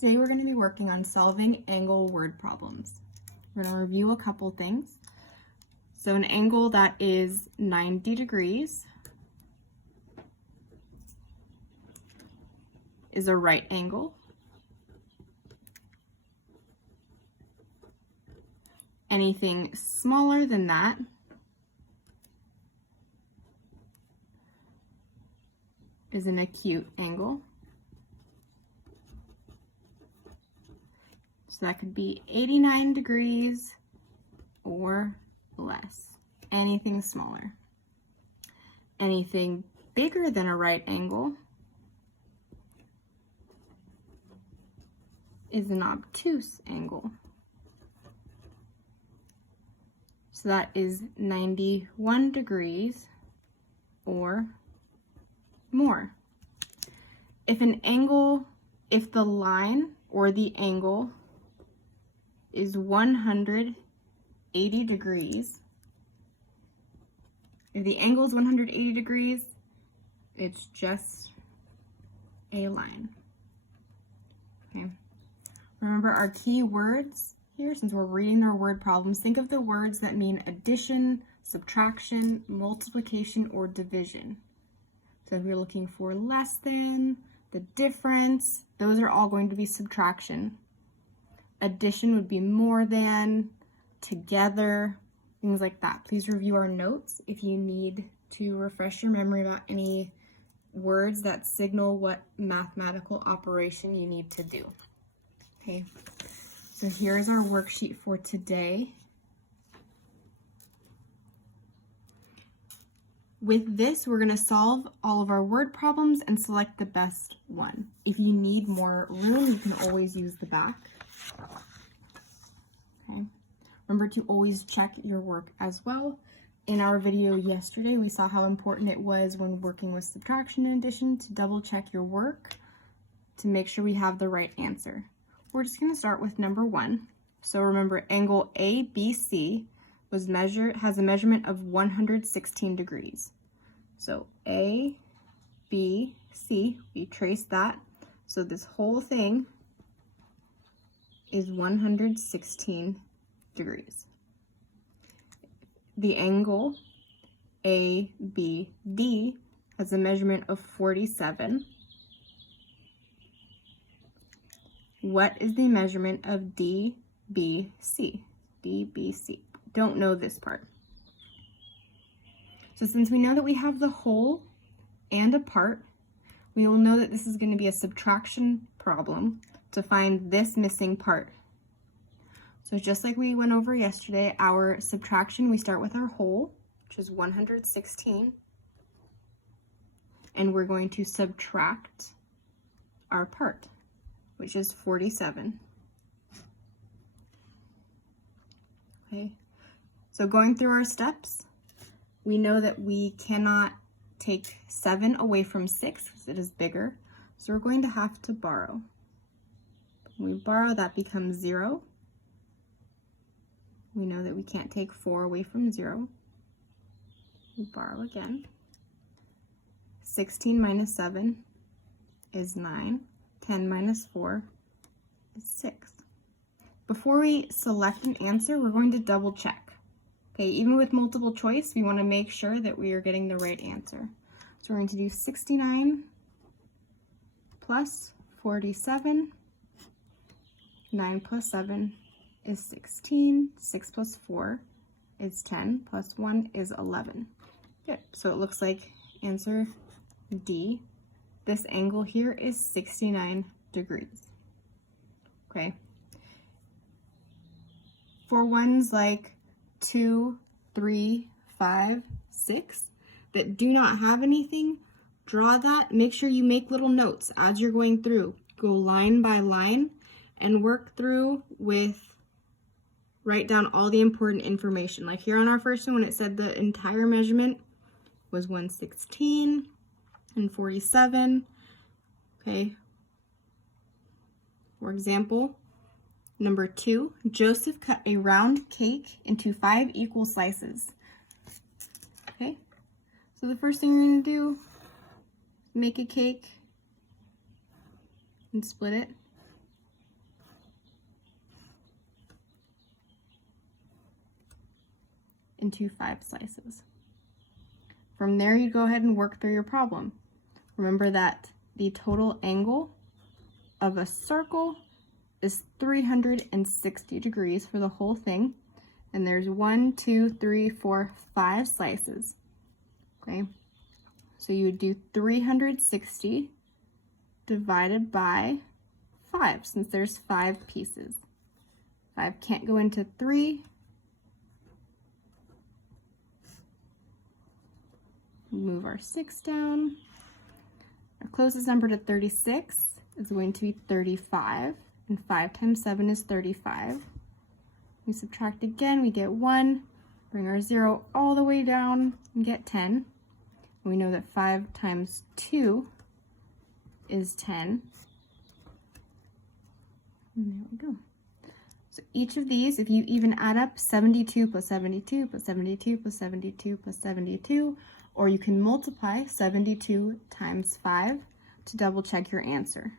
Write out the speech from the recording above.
Today we're going to be working on solving angle word problems. We're going to review a couple things. So an angle that is 90 degrees is a right angle. Anything smaller than that is an acute angle. So that could be 89 degrees or less. Anything smaller. Anything bigger than a right angle is an obtuse angle. So that is 91 degrees or more. If the line or the angle is 180 degrees, if the angle is 180 degrees, it's just a line. Okay. Remember our key words here, since we're reading our word problems, think of the words that mean addition, subtraction, multiplication, or division. So if you're looking for less than, the difference, those are all going to be subtraction. Addition would be more than, together, things like that. Please review our notes if you need to refresh your memory about any words that signal what mathematical operation you need to do. Okay, so here's our worksheet for today. With this, we're going to solve all of our word problems and select the best one. If you need more room, you can always use the back. Okay. Remember to always check your work as well. In our video yesterday, we saw how important it was when working with subtraction and addition to double check your work to make sure we have the right answer. We're just going to start with number 1. So remember, angle ABC has a measurement of 116 degrees. So A, B, C, we trace that. So this whole thing is 116 degrees. The angle ABD has a measurement of 47. What is the measurement of DBC? DBC. Don't know this part. So since we know that we have the whole and a part, we will know that this is going to be a subtraction problem to find this missing part. So just like we went over yesterday, our subtraction, we start with our whole, which is 116, and we're going to subtract our part, which is 47. Okay, so going through our steps, we know that we cannot take 7 away from 6 because it is bigger, so we're going to have to borrow. When we borrow, that becomes 0. We know that we can't take 4 away from 0. We borrow again. 16 minus 7 is 9. 10 minus 4 is 6. Before we select an answer, we're going to double check. Okay, even with multiple choice, we want to make sure that we are getting the right answer. So we're going to do 69 plus 47. 9 plus 7 is 16. 6 plus 4 is 10. Plus 1 is 11. Good, so it looks like answer D. This angle here is 69 degrees. Okay. For ones like 2, 3, 5, 6 that do not have anything, draw that. Make sure you make little notes as you're going through. Go line by line and work through write down all the important information. Like here on our first one, when it said the entire measurement was 116 and 47. Okay. For example, number 2, Joseph cut a round cake into 5 equal slices. Okay, so the first thing you're going to do is make a cake and split it into 5 slices. From there, you go ahead and work through your problem. Remember that the total angle of a circle is 360 degrees for the whole thing. And there's 1, 2, 3, 4, 5 slices. Okay, so you would do 360 divided by 5, since there's 5 pieces. 5 can't go into 3. Move our 6 down. Our closest number to 36 is going to be 35, and 5 times 7 is 35. We subtract again, we get 1, bring our 0 all the way down and get 10. We know that 5 times 2 is 10. And there we go. So each of these, if you even add up 72 plus 72 plus 72 plus 72 plus 72, or you can multiply 72 times 5 to double check your answer.